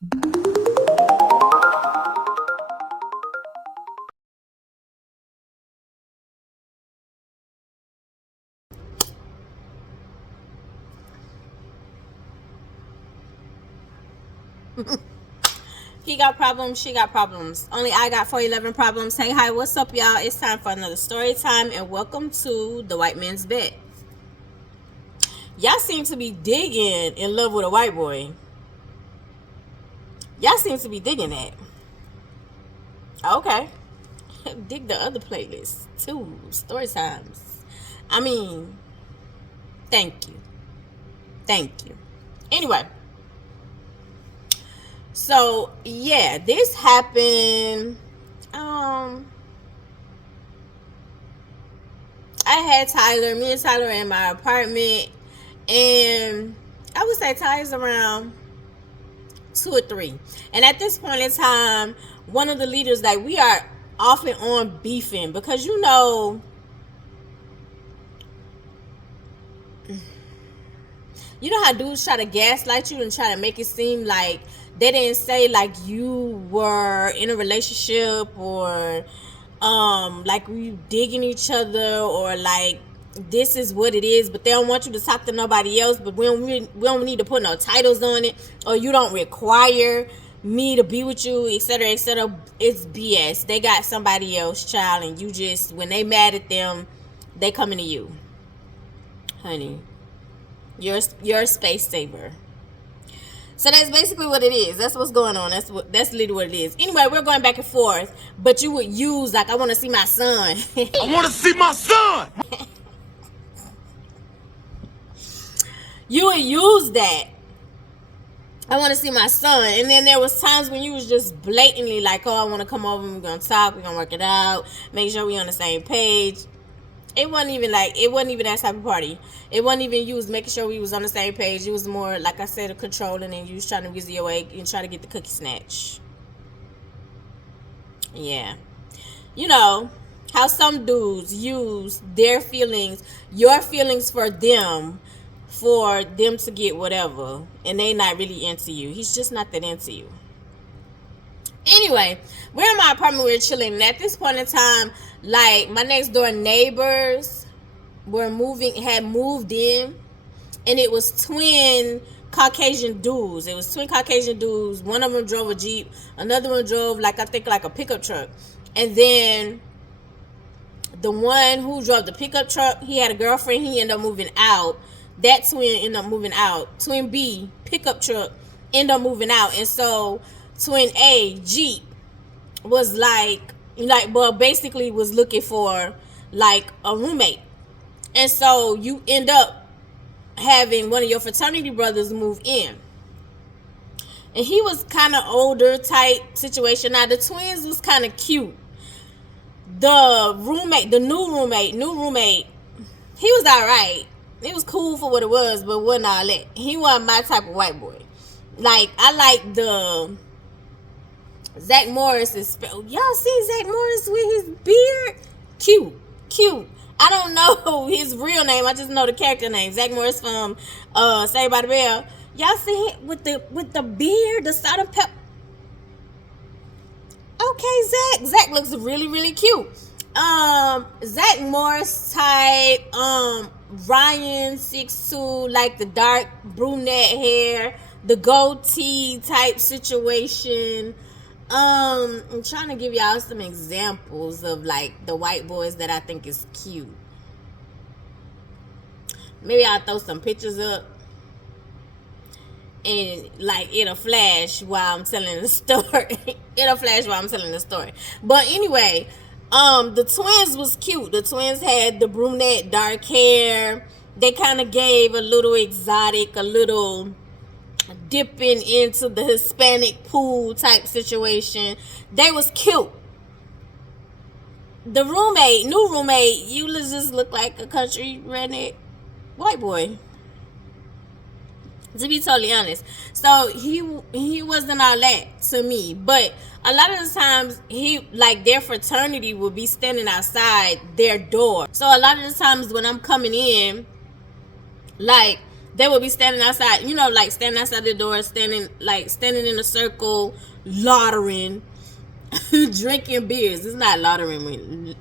He got problems, she got problems. Only I got 411 problems. Hey, hi, what's up, y'all? It's time for another story time, and welcome to the white man's bed. Y'all seem to be digging in love with a white boy. Y'all seem to be digging that. Okay. Dig the other playlist too. Story times. I mean, thank you. Thank you. Anyway. So yeah, this happened. I had Tyler, me and Tyler in my apartment, and I would say Tyler's around 2 or 3. And at this point in time, one of the leaders, like, we are off and on beefing because you know how dudes try to gaslight you and try to make it seem like they didn't say like you were in a relationship, or like we digging each other, or like this is what it is, but they don't want you to talk to nobody else. But we don't need to put no titles on it, or you don't require me to be with you, etc., etc. It's BS. They got somebody else, child, and you just, when they mad at them, they coming to you, honey. You're a space saver. So that's basically what it is. That's what's going on. That's literally what it is. Anyway, we're going back and forth, but you would use like, I want to see my son. I want to see my son. You would use that. I want to see my son. And then there was times when you was just blatantly like, oh, I want to come over, we're going to talk, we're going to work it out, make sure we on the same page. It wasn't even that type of party. It wasn't even you was making sure we was on the same page. It was more, like I said, a controlling, and you was trying to wizzy away and try to get the cookie snatch. Yeah. You know how some dudes use their feelings, your feelings for them to get whatever, and they not really into you. He's just not that into you. Anyway, we're in my apartment, we're chilling, and at this point in time, like, my next door neighbors had moved in, and it was twin Caucasian dudes. One of them drove a Jeep, another one drove like a pickup truck. And then the one who drove the pickup truck, he had a girlfriend, he ended up moving out. That twin ended up moving out. Twin B, pickup truck, ended up moving out. And so twin A, Jeep, was well, basically was looking for like a roommate. And so you end up having one of your fraternity brothers move in. And he was kind of older type situation. Now the twins was kind of cute. The new roommate, he was all right. It was cool for what it was, but wasn't all that. He wasn't my type of white boy. Like, I like the Zach Morris is y'all see Zach Morris with his beard? Cute. I don't know his real name. I just know the character name. Zach Morris from Saved by the Bell. Y'all see him with the beard, the salt and pepper. Okay, Zach looks really, really cute. Zach Morris type, Ryan 6'2", like the dark brunette hair, the goatee type situation. I'm trying to give y'all some examples of like the white boys that I think is cute. Maybe I'll throw some pictures up, and like it'll flash while I'm telling the story. But anyway, the twins was cute. The twins had the brunette dark hair. They kind of gave a little exotic, a little dipping into the Hispanic pool type situation. They was cute. The new roommate, you just look like a country redneck white boy, to be totally honest. So he wasn't all that to me. But a lot of the times, their fraternity would be standing outside their door. So a lot of the times when I'm coming in, like, They would be standing outside, like standing outside the door, standing in a circle, loitering, drinking beers. It's not loitering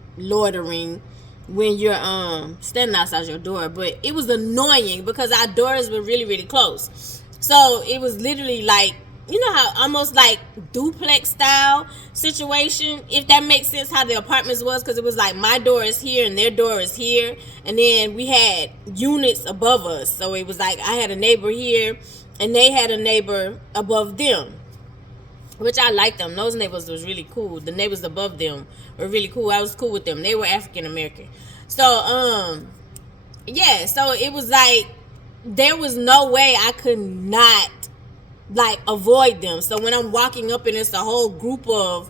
when you're standing outside your door, but it was annoying because our doors were really, really close. So it was literally like, how almost like duplex style situation, if that makes sense, how the apartments was, because it was like my door is here and their door is here, and then we had units above us. So it was like I had a neighbor here and they had a neighbor above them, which I liked them. Those neighbors was really cool. The neighbors above them were really cool. I was cool with them. They were African American. So yeah, so it was like there was no way I could not like avoid them. So when I'm walking up and it's a whole group of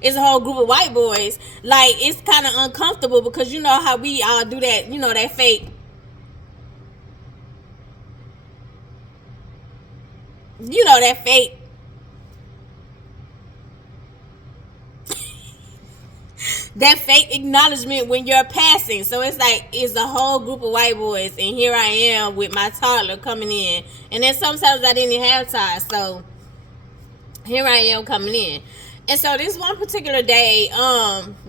white boys, like it's kind of uncomfortable because you know how we all do that, that fake, that fake that fake acknowledgement when you're passing. So it's like it's a whole group of white boys, and here I am with my toddler coming in, and then sometimes I didn't even have ties, so here I am coming in. And so this one particular day,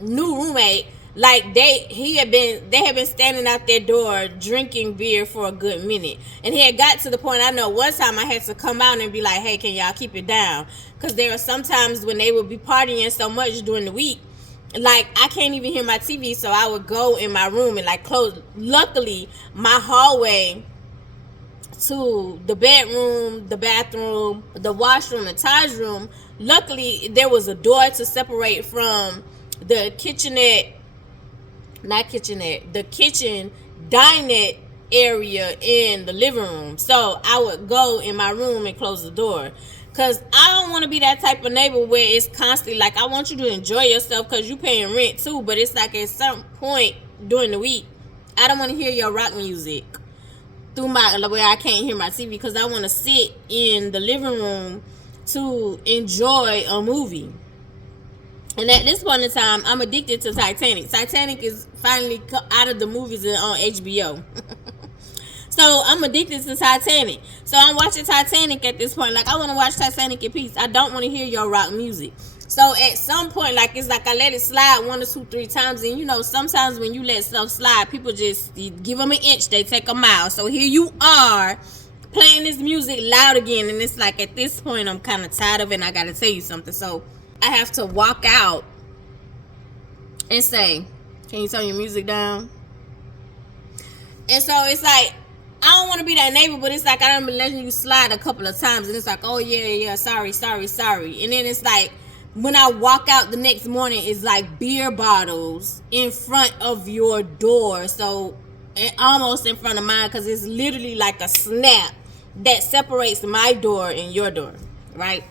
new roommate, like they had been standing out their door drinking beer for a good minute, and he had got to the point. I know one time I had to come out and be like, hey, can y'all keep it down, because there were sometimes when they would be partying so much during the week, like I can't even hear my TV, so I would go in my room and like close. Luckily, my hallway to the bedroom, the bathroom, the washroom, and Ty's room, luckily there was a door to separate from the kitchen dinette area in the living room. So I would go in my room and close the door, because I don't want to be that type of neighbor where it's constantly like, I want you to enjoy yourself because you paying rent too, but it's like at some point during the week, I don't want to hear your rock music through where I can't hear my TV, because I want to sit in the living room to enjoy a movie. And at this point in time, I'm addicted to Titanic. Titanic is finally out of the movies and on HBO. So I'm addicted to Titanic. So I'm watching Titanic at this point. Like, I want to watch Titanic in peace. I don't want to hear your rock music. So at some point, like, it's like I let it slide 1 or 2, 3 times. And, sometimes when you let stuff slide, people just give them an inch, they take a mile. So here you are playing this music loud again. And it's like at this point, I'm kind of tired of it, and I got to tell you something. So I have to walk out and say, can you turn your music down? And so it's like, I don't want to be that neighbor, but it's like I done been letting you slide a couple of times, and it's like, oh yeah, sorry. And then it's like when I walk out the next morning, it's like beer bottles in front of your door, so almost in front of mine, because it's literally like a snap that separates my door and your door, right?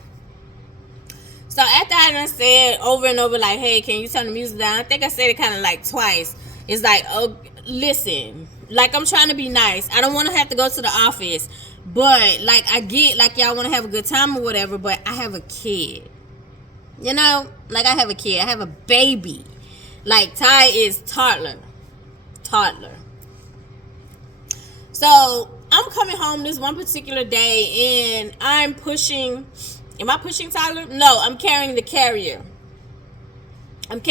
So after I done said over and over, like, hey, can you turn the music down? I think I said it kind of like twice. It's like, oh, listen, like, I'm trying to be nice. I don't want to have to go to the office, but like, I get like y'all want to have a good time or whatever, but I have a kid, like I have a kid. I have a baby. Like, Ty is toddler. So I'm coming home this one particular day, and I'm pushing. Am I pushing Tyler? No, I'm carrying the carrier. Like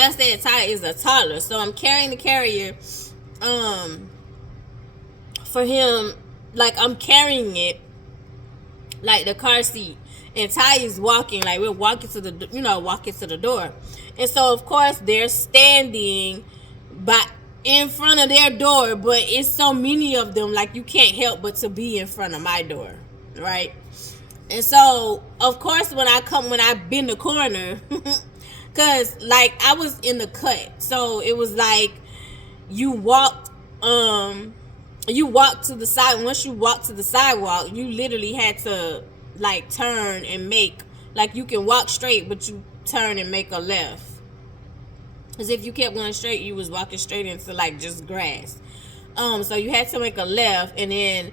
I said, Ty is a toddler, so I'm carrying the carrier for him. Like, I'm carrying it like the car seat, and Ty is walking, like we're walking to the door. And so of course they're standing in front of their door, but it's so many of them, like you can't help but to be in front of my door, right? And so of course when I bend the corner, because like I was in the cut, so it was like you walked to the side. Once you walked to the sidewalk, you literally had to like turn and make, like, you can walk straight, but you turn and make a left. Because if you kept going straight, you was walking straight into like just grass. So you had to make a left, and then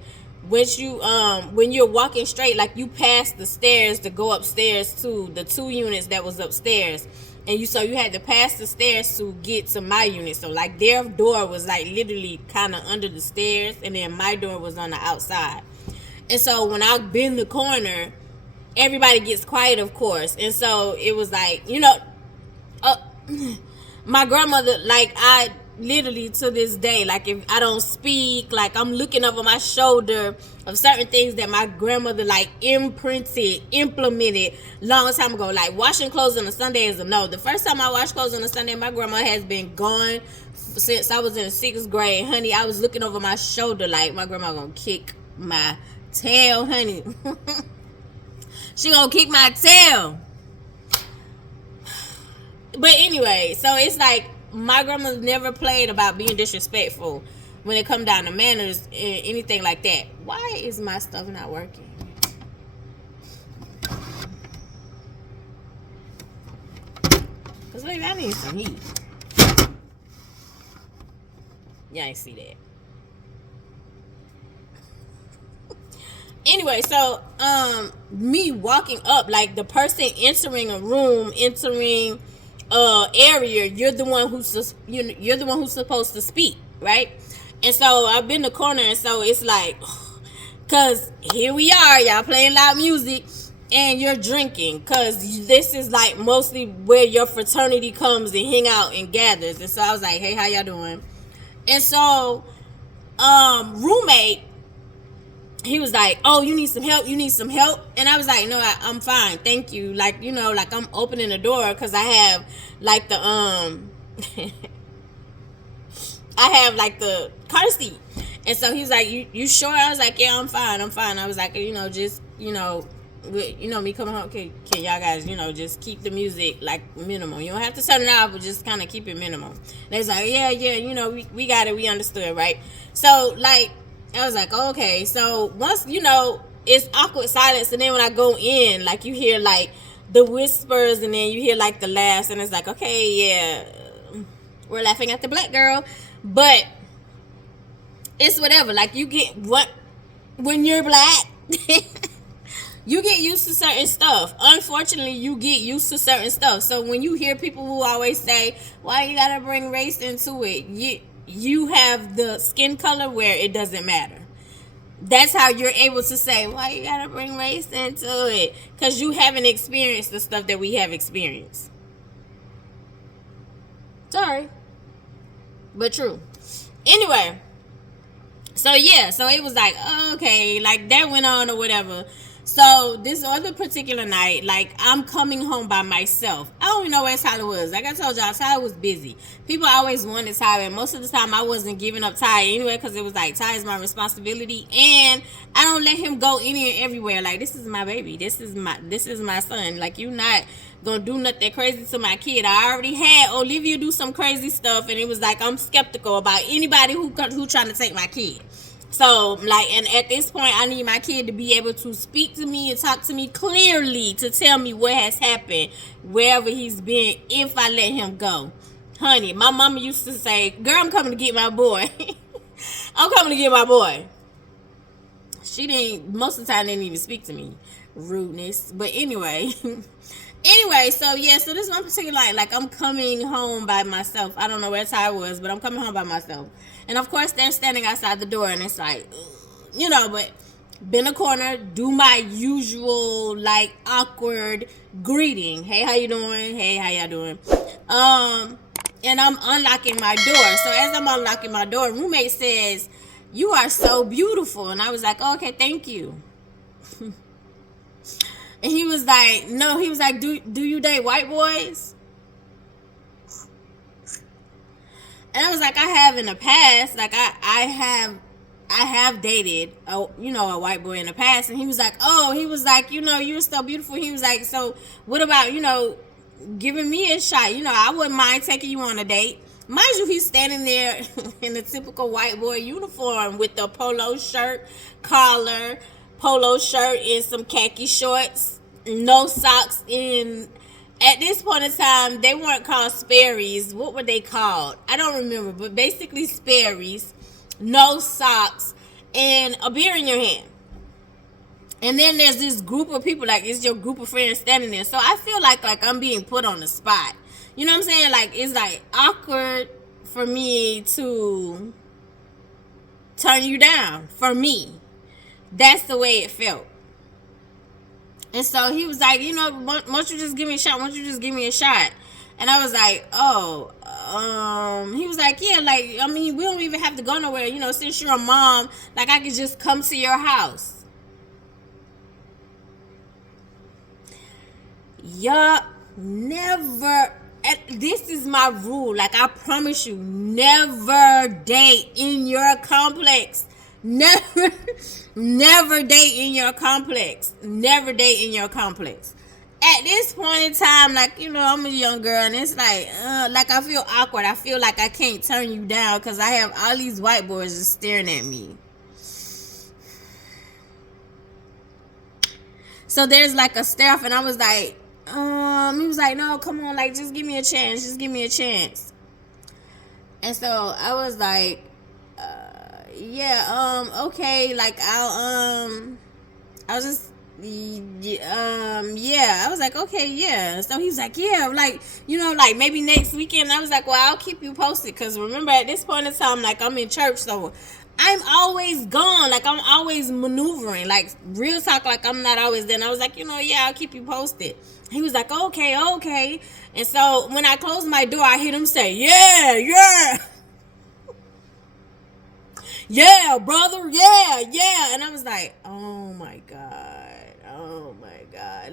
when you're walking straight, like you pass the stairs to go upstairs to the 2 units that was upstairs. and you had to pass the stairs to get to my unit. So like their door was like literally kind of under the stairs, and then my door was on the outside. And so when I bend the corner, everybody gets quiet, of course. And so it was like, uh, my grandmother, like, I literally to this day, like, if I don't speak, like, I'm looking over my shoulder of certain things that my grandmother, like, implemented long time ago. Like, washing clothes on a Sunday is a no. The first time I washed clothes on a Sunday, my grandma has been gone since I was in 6th grade. Honey, I was looking over my shoulder like my grandma gonna kick my tail, honey. She gonna kick my tail. But anyway, so it's like my grandma never played about being disrespectful when it come down to manners and anything like that. Why is my stuff not working? Because baby, I need some heat. Y'all ain't see that. Anyway, so me walking up, like the person entering a room, entering area, you're the one who's you're the one who's supposed to speak, right? And so I've been in the corner, and so it's like, cause here we are, y'all playing loud music, and you're drinking, cause this is like mostly where your fraternity comes and hang out and gathers. And so I was like, hey, how y'all doing? And so roommate, he was like, oh, you need some help? You need some help? And I was like, no, I'm fine. Thank you. Like, like I'm opening the door because I have like the, I have like the car seat. And so he was like, you sure? I was like, yeah, I'm fine. I was like, just, me coming home. Can y'all guys, just keep the music like minimum. You don't have to turn it off, but just kind of keep it minimum. And they was like, yeah, we got it. We understood, right? So like, I was like, oh, okay. So once, it's awkward silence. And then when I go in, like you hear like the whispers, and then you hear like the laughs. And it's like, okay, yeah, we're laughing at the black girl. But it's whatever. Like you get when you're black, you get used to certain stuff. Unfortunately, you get used to certain stuff. So when you hear people who always say, why you gotta bring race into it? You have the skin color where it doesn't matter. That's how you're able to say, why you gotta bring race into it? Because you haven't experienced the stuff that we have experienced. Sorry. But true. Anyway. So yeah, so it was like, okay, like that went on or whatever. So this other particular night, like I'm coming home by myself. I don't even know where Tyler was. Like I told y'all, Tyler was busy. People always wanted Tyler, and most of the time I wasn't giving up Ty anyway, because it was like Ty is my responsibility, and I don't let him go any and everywhere. Like this is my baby. This is my son. Like you not gonna do nothing crazy to my kid. I already had Olivia do some crazy stuff, and it was like I'm skeptical about anybody who trying to take my kid. So, like, and at this point, I need my kid to be able to speak to me and talk to me clearly to tell me what has happened wherever he's been if I let him go. Honey, my mama used to say, girl, I'm coming to get my boy. I'm coming to get my boy. Most of the time, didn't even speak to me. Rudeness. But anyway. So yeah, so this one particular night, like I'm coming home by myself. I don't know where Ty was, but I'm coming home by myself. And of course, they're standing outside the door, and it's like, but bend a corner, do my usual, like, awkward greeting. Hey, how you doing? Hey, how y'all doing? And I'm unlocking my door. So as I'm unlocking my door, roommate says, you are so beautiful. And I was like, oh, okay, thank you. And he was like, no, he was like, do you date white boys? And I was like, I have in the past. Like I have dated a white boy in the past. And he was like, you're so beautiful. He was like, so what about, giving me a shot? I wouldn't mind taking you on a date. Mind you, he's standing there in the typical white boy uniform with the polo shirt, collar, polo shirt, and some khaki shorts, no socks. In at this point in time, they weren't called Sperry's. What were they called? I don't remember, but basically Sperry's, no socks, and a beer in your hand. And then there's this group of people, like it's your group of friends standing there. So I feel like I'm being put on the spot. You know what I'm saying? Like, it's like awkward for me to turn you down. For me, that's the way it felt. And so he was like, why don't you just give me a shot? Why don't you just give me a shot? And I was like, oh, he was like, yeah, like, I mean, we don't even have to go nowhere. Since you're a mom, like, I could just come to your house. Yup, never. This is my rule. Like, I promise you, never date in your complex. Never date in your complex. Never date in your complex. At this point in time, like, I'm a young girl, and it's like I feel awkward. I feel like I can't turn you down because I have all these white boys just staring at me. So there's like a stare off, and I was like, he was like, no, come on, like, just give me a chance. Just give me a chance. And so I was like, yeah, okay, like, I was just, yeah, I was like, okay, yeah. So he was like, yeah, like, like, maybe next weekend. I was like, well, I'll keep you posted, because remember, at this point in time, like, I'm in church, so I'm always gone, like, I'm always maneuvering, like, real talk, like, I'm not always there. And I was like, yeah, I'll keep you posted. He was like, okay. And so when I closed my door, I heard him say, yeah, yeah, brother, yeah. And I was like, oh my God.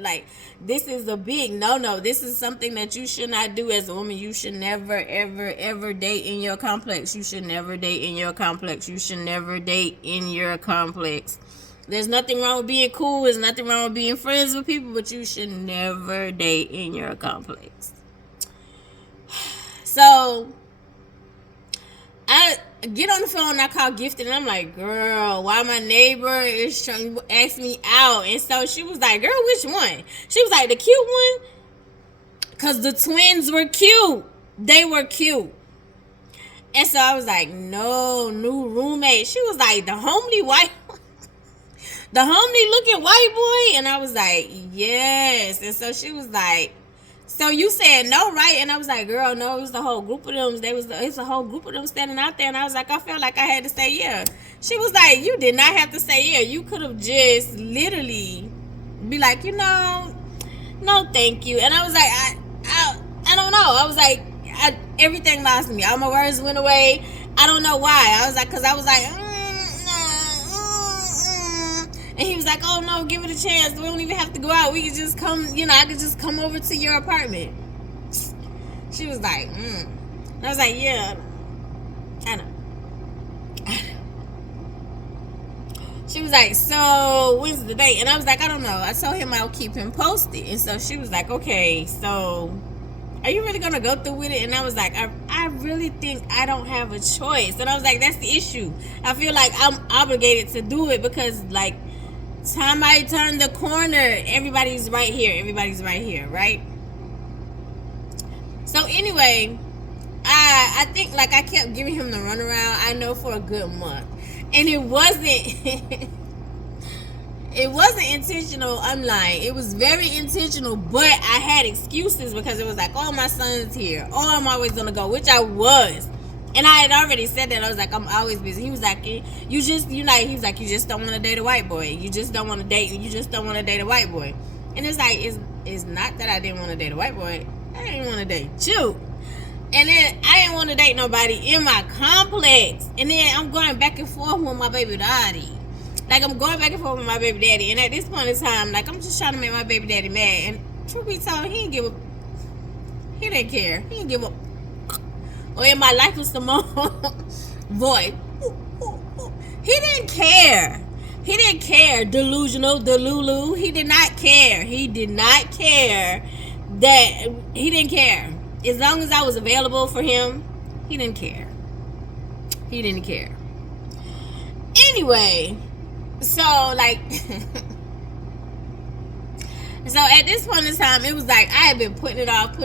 Like, this is a big no. This is something that you should not do as a woman. You should never, ever date in your complex. You should never date in your complex. You should never date in your complex. There's nothing wrong with being cool. There's nothing wrong with being friends with people, but you should never date in your complex. So I get on the phone and I call Gifted, and I'm like, girl, why my neighbor is trying to ask me out? And so she was like, girl, which one? She was like, the cute one? Because the twins were cute. They were cute. And so I was like, no, new roommate. She was like, the homely looking white boy? And I was like, yes. And so she was like, so you said no, right? And I was like, girl, no, it was the whole group of them. It was a whole group of them standing out there. And I was like, I felt like I had to say yeah. She was like, you did not have to say yeah. You could have just literally be like, no, thank you. And I was like, I don't know. I was like, everything lost me. All my words went away. I don't know why. I was like, because I was like, and he was like, oh no, give it a chance. We don't even have to go out. We could just come, I could just come over to your apartment. She was like, And I was like, yeah, I know. She was like, so when's the date? And I was like, I don't know. I told him I'll keep him posted. And so she was like, okay, so are you really going to go through with it? And I was like, I really think I don't have a choice. And I was like, that's the issue. I feel like I'm obligated to do it because, like, time I turn the corner, everybody's right here, right? So anyway, I think, like, I kept giving him the runaround, I know, for a good month. And it wasn't intentional. I'm lying. It was very intentional, but I had excuses because it was like, oh, my son's here. Oh, I'm always gonna go, which I was. And I had already said that. I was like, I'm always busy. He was like, he was like, you just don't want to date a white boy. You just don't want to date a white boy. And it's like, it's not that I didn't want to date a white boy. I didn't want to date you. And then I didn't want to date nobody in my complex. And then I'm going back and forth with my baby daddy. Like, I'm going back and forth with my baby daddy. And at this point in time, like, I'm just trying to make my baby daddy mad. And truth be told, he didn't care. He didn't give up. Or in my life was Simone voice. He didn't care. Delusional, delulu. He did not care. He didn't care. As long as I was available for him, he didn't care. Anyway, so, like, so at this point in time, it was like I had been putting it off,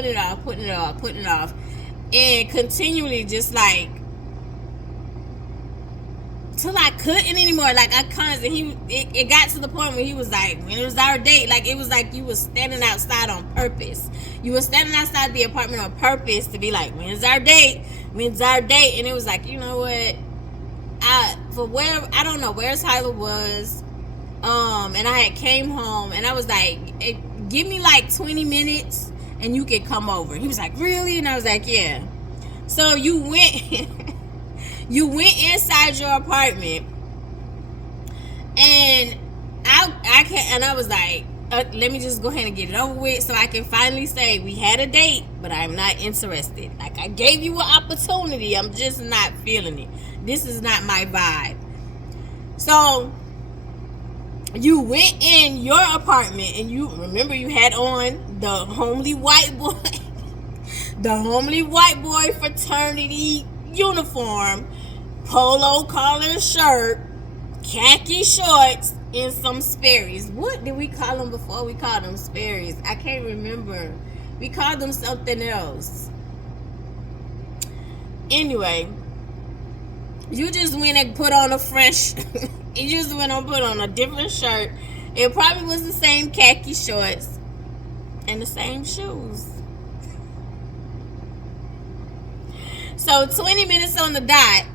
and continually just, like, till I couldn't anymore. Like I constantly, it got to the point where he was like, when it was our date, like it was like you was standing outside on purpose. You were standing outside the apartment on purpose to be like, when's our date? When's our date? And it was like, you know what? I don't know where Tyler was. And I had came home and I was like, hey, give me like 20 minutes and you can come over. He was like, really? And I was like, yeah. So you went you went inside your apartment and I was like, let me just go ahead and get it over with so I can finally say we had a date, but I'm not interested. Like I gave you an opportunity. I'm just not feeling it. This is not my vibe. So you went in your apartment and you remember you had on the homely white boy fraternity uniform, polo collar shirt, khaki shorts, and some Sperry's. What did we call them before? We called them Sperry's. I can't remember. We called them something else. Anyway, you just went and put on a fresh you just went and put on a different shirt. It probably was the same khaki shorts and the same shoes. So 20 minutes on the dot,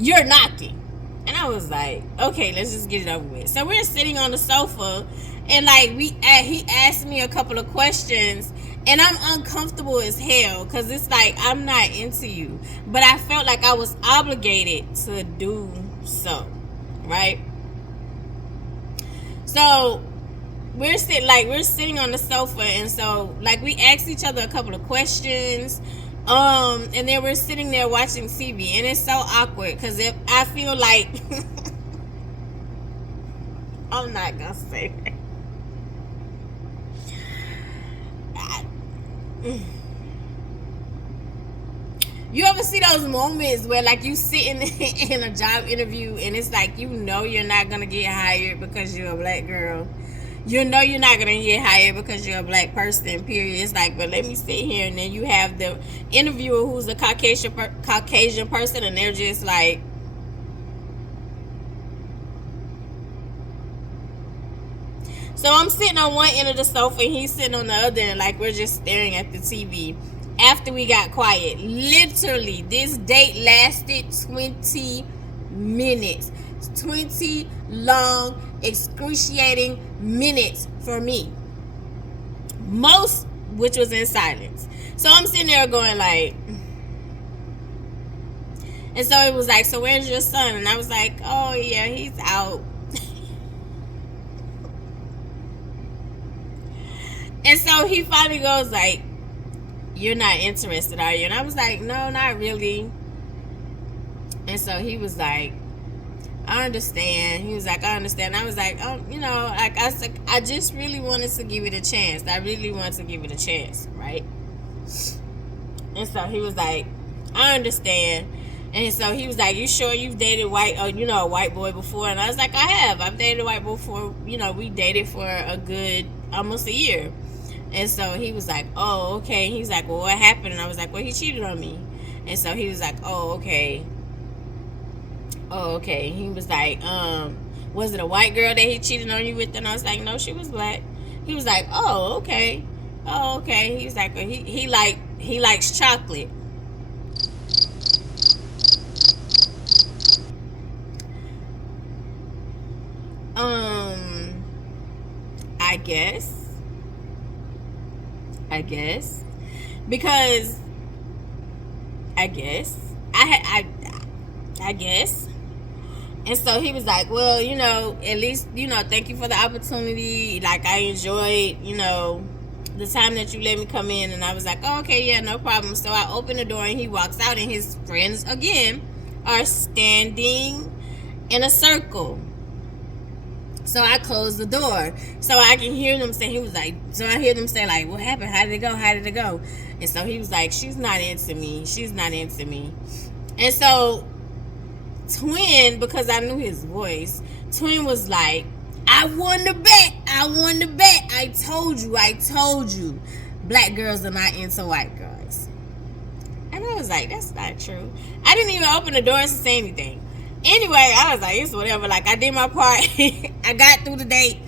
you're knocking. And I was like, okay, let's just get it over with. So we're sitting on the sofa and like he asked me a couple of questions and I'm uncomfortable as hell because it's like I'm not into you. But I felt like I was obligated to do so, right? So we're sitting on the sofa and so like we asked each other a couple of questions. And then we're sitting there watching TV and it's so awkward because if I feel like I'm not gonna say that. You ever see those moments where like you sitting in a job interview and it's like you know you're not gonna get hired because you're a black girl? You know you're not gonna get hired because you're a black person, period. It's like, but let me sit here, and then you have the interviewer who's a Caucasian person, and they're just like, so I'm sitting on one end of the sofa, and he's sitting on the other, and like we're just staring at the TV. After we got quiet, literally, this date lasted 20 minutes. 20 long, excruciating minutes for me. Most which was in silence. So I'm sitting there going like, and so it was like, so where's your son? And I was like, oh yeah, he's out. And so he finally goes like, you're not interested, are you? And I was like, no, not really. And so he was like, I understand. He was like, I understand. I was like, oh, you know, like I just really wanted to give it a chance. I really wanted to give it a chance, right? And so he was like, I understand. And so he was like, you sure you've dated a white boy before? And I was like, I have. I've dated a white boy before. You know, we dated for a good almost a year. And so he was like, oh, okay. He's like, well, what happened? And I was like, well, he cheated on me. And so he was like, oh, okay. Oh, okay. He was like, was it a white girl that he cheated on you with? And I was like, no, she was black. He was like, oh, okay. Oh, okay. He was like, he likes chocolate. I guess. Because I guess. And so he was like, well, you know, at least, you know, thank you for the opportunity. Like, I enjoyed, you know, the time that you let me come in. And I was like, oh, okay, yeah, no problem. So I open the door and he walks out and his friends, again, are standing in a circle. So I closed the door. So I can hear them say, I hear them say, like, what happened? How did it go? And so he was like, she's not into me. And so Twin, because I knew his voice, Twin was like, I won the bet. I told you. Black girls are not into white girls. And I was like, that's not true. I didn't even open the doors to say anything. Anyway, I was like, it's whatever. Like, I did my part. I got through the date,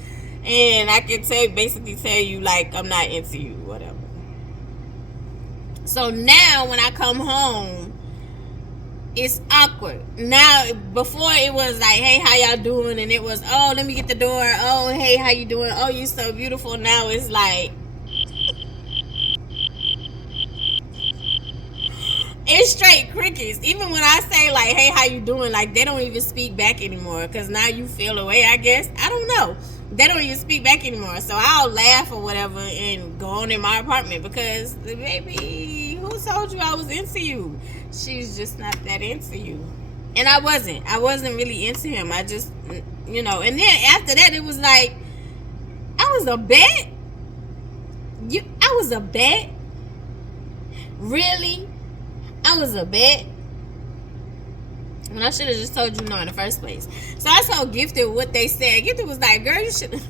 and I can basically tell you, like, I'm not into you, whatever. So now when I come home, it's awkward. Now, before it was like, hey, how y'all doing? And it was, oh, let me get the door. Oh, hey, how you doing? Oh, you so beautiful. Now it's like, it's straight crickets. Even when I say like, hey, how you doing? Like, they don't even speak back anymore. Because now you feel away, I guess. I don't know. They don't even speak back anymore. So I'll laugh or whatever and go on in my apartment because, baby, who told you I was into you? She's just not that into you. And I wasn't. I wasn't really into him. I just, And then after that, it was like, I was a bet. I was a bet. Really? I was a bet. When I should have just told you no in the first place. So I told Gifted what they said. Gifted was like, girl, you should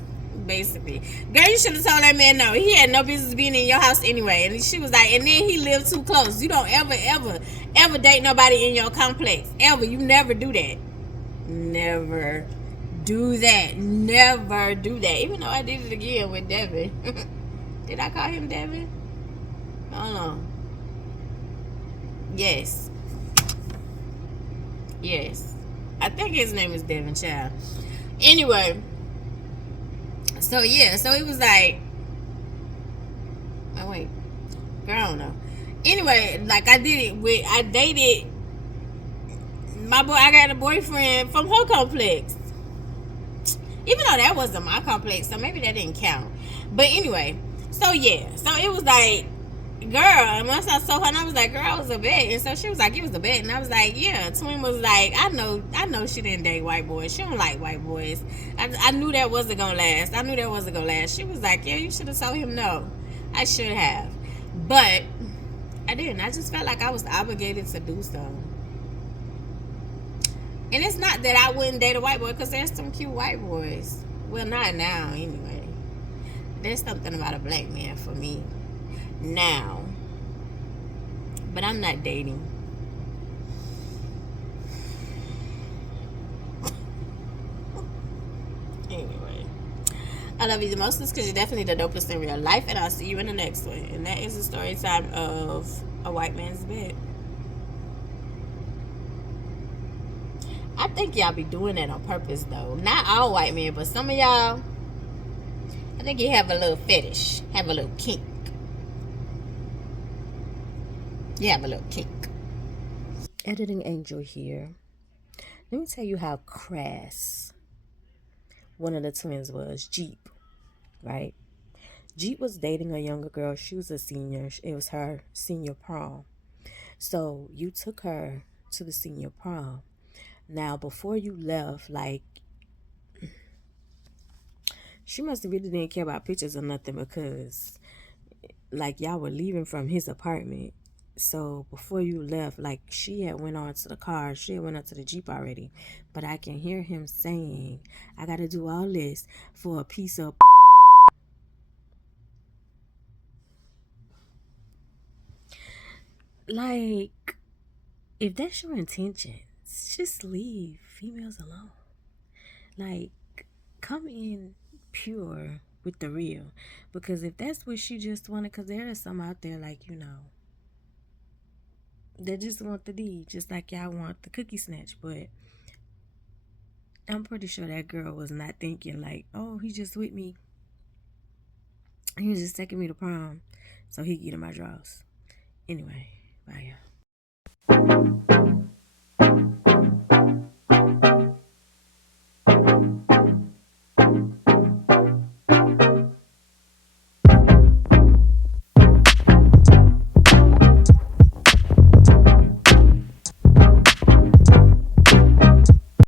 basically, girl, you should have told that man no. He had no business being in your house anyway. And she was like, and then he lived too close. You don't ever date nobody in your complex. Ever. You never do that. Never do that. Never do that. Even though I did it again with Devin. Did I call him Devin? Hold on. Yes. Yes. I think his name is Devin Child. Anyway. So yeah. So it was like. Oh wait. Girl, I don't know. Anyway, like I dated my boy. I got a boyfriend from her complex. Even though that wasn't my complex, so maybe that didn't count. But anyway, so yeah. So it was like, girl, and once I saw her, and I was like, girl, I was a bet. And so she was like, it was a bet. And I was like, yeah. Twin was like, I know she didn't date white boys. She don't like white boys. I knew that wasn't going to last. She was like, yeah, you should have told him no. I should have. But I didn't. I just felt like I was obligated to do so. And it's not that I wouldn't date a white boy, because there's some cute white boys. Well, not now, anyway. There's something about a black man for me now. But I'm not dating. Anyway. I love you the most because you're definitely the dopest in real life. And I'll see you in the next one. And that is the story time of A White Man's Bed. I think y'all be doing that on purpose, though. Not all white men, but some of y'all, I think you have a little fetish, have a little kink. You have a little kink. Editing Angel here. Let me tell you how crass one of the twins was, Jeep, right? Jeep was dating a younger girl. She was a senior. It was her senior prom. So you took her to the senior prom. Now, before you left, like, she must have really didn't care about pictures or nothing, because, like, y'all were leaving from his apartment. So before you left, like, she had went on to the car. She had went up to the Jeep already. But I can hear him saying, I got to do all this for a piece of... Like, if that's your intention, just leave females alone. Like, come in pure with the real. Because if that's what she just wanted, because there are some out there, like, they just want the D, just like y'all want the cookie snatch. But I'm pretty sure that girl was not thinking like, oh, he just with me. He was just taking me to prom so he could get in my drawers. Anyway, bye y'all.